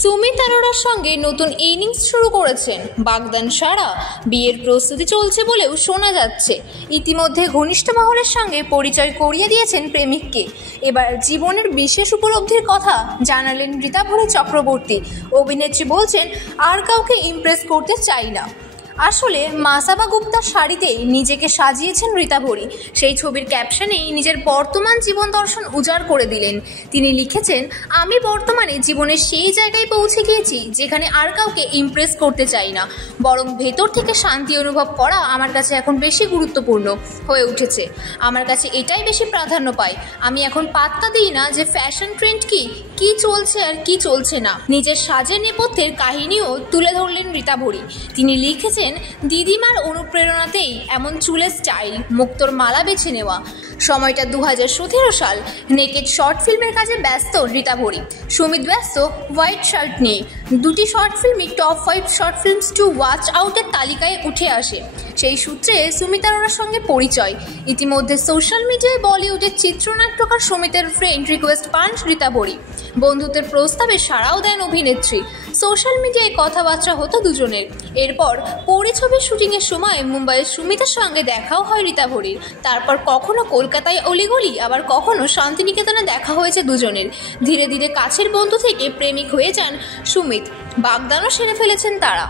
সুমিত অরোরার সঙ্গে নতুন ইনিংস শুরু করেছেন বাগদান সারা। বিয়ের প্রস্তুতি চলছে বলেও শোনা যাচ্ছে। ইতিমধ্যে ঘনিষ্ঠ মহলের সঙ্গে পরিচয় করিয়ে দিয়েছেন প্রেমিককে। এবার জীবনের বিশেষ উপলব্ধির কথা জানালেন রীতাভরী চক্রবর্তী। অভিনেত্রী বলছেন, আর কাউকে ইমপ্রেস করতে চাই না। আসলে মাসাবা গুপ্তার শাড়িতেই নিজেকে সাজিয়েছেন রীতাভরী। সেই ছবির ক্যাপশনেই নিজের বর্তমান জীবন দর্শন উজাড় করে দিলেন। তিনি লিখেছেন, আমি বর্তমানে জীবনের সেই জায়গায় পৌঁছে গিয়েছি যেখানে আর কাউকে ইমপ্রেস করতে চাই না, বরং ভেতর থেকে শান্তি অনুভব করা আমার কাছে এখন বেশি গুরুত্বপূর্ণ হয়ে উঠেছে। আমার কাছে এটাই বেশি প্রাধান্য পায়। আমি এখন পাত্তা দিই না যে ফ্যাশন ট্রেন্ড কি চলছে আর কি চলছে না। নিজের সাজের নেপথ্যের কাহিনীও তুলে ধরলেন রীতাভরী। তিনি লিখেছেন, দিদিমার অনুপ্রেরণাতেই এমন চুলের স্টাইল, মুক্তোর মালা বেছে নেওয়া। সময়টা 2017 সাল। নেকেড শর্ট ফিল্মের কাজে ব্যস্ত রীতাভরী। সুমিত ব্যস্ত হোয়াইট শার্ট নিয়ে। দুটি শর্ট ফিল্মই top 5 short films to watch আউটের তালিকায় উঠে আসে। সেই সূত্রে সুমিত অরোরার সঙ্গে পরিচয়। ইতিমধ্যে সোশ্যাল মিডিয়ায় বলিউডের চিত্রনাট্যকার সুমিতের ফ্রেন্ড রিকোয়েস্ট পান রীতাভরী। বন্ধুত্বের প্রস্তাবে সাড়াও দেন অভিনেত্রী। সোশ্যাল মিডিয়ায় কথাবার্তা হতো দুজনের। এরপর পরিছবির শুটিংয়ের সময় মুম্বাইয়ের সুমিতের সঙ্গে দেখাও হয় রীতাভরীর। তারপর কখনো কলকাতায় অলিগলি, আবার কখনো শান্তিনিকেতনে দেখা হয়েছে দুজনের। ধীরে ধীরে কাছের বন্ধু থেকে প্রেমিক হয়ে যান সুমিত। বাগদানও সেরে ফেলেছেন তারা।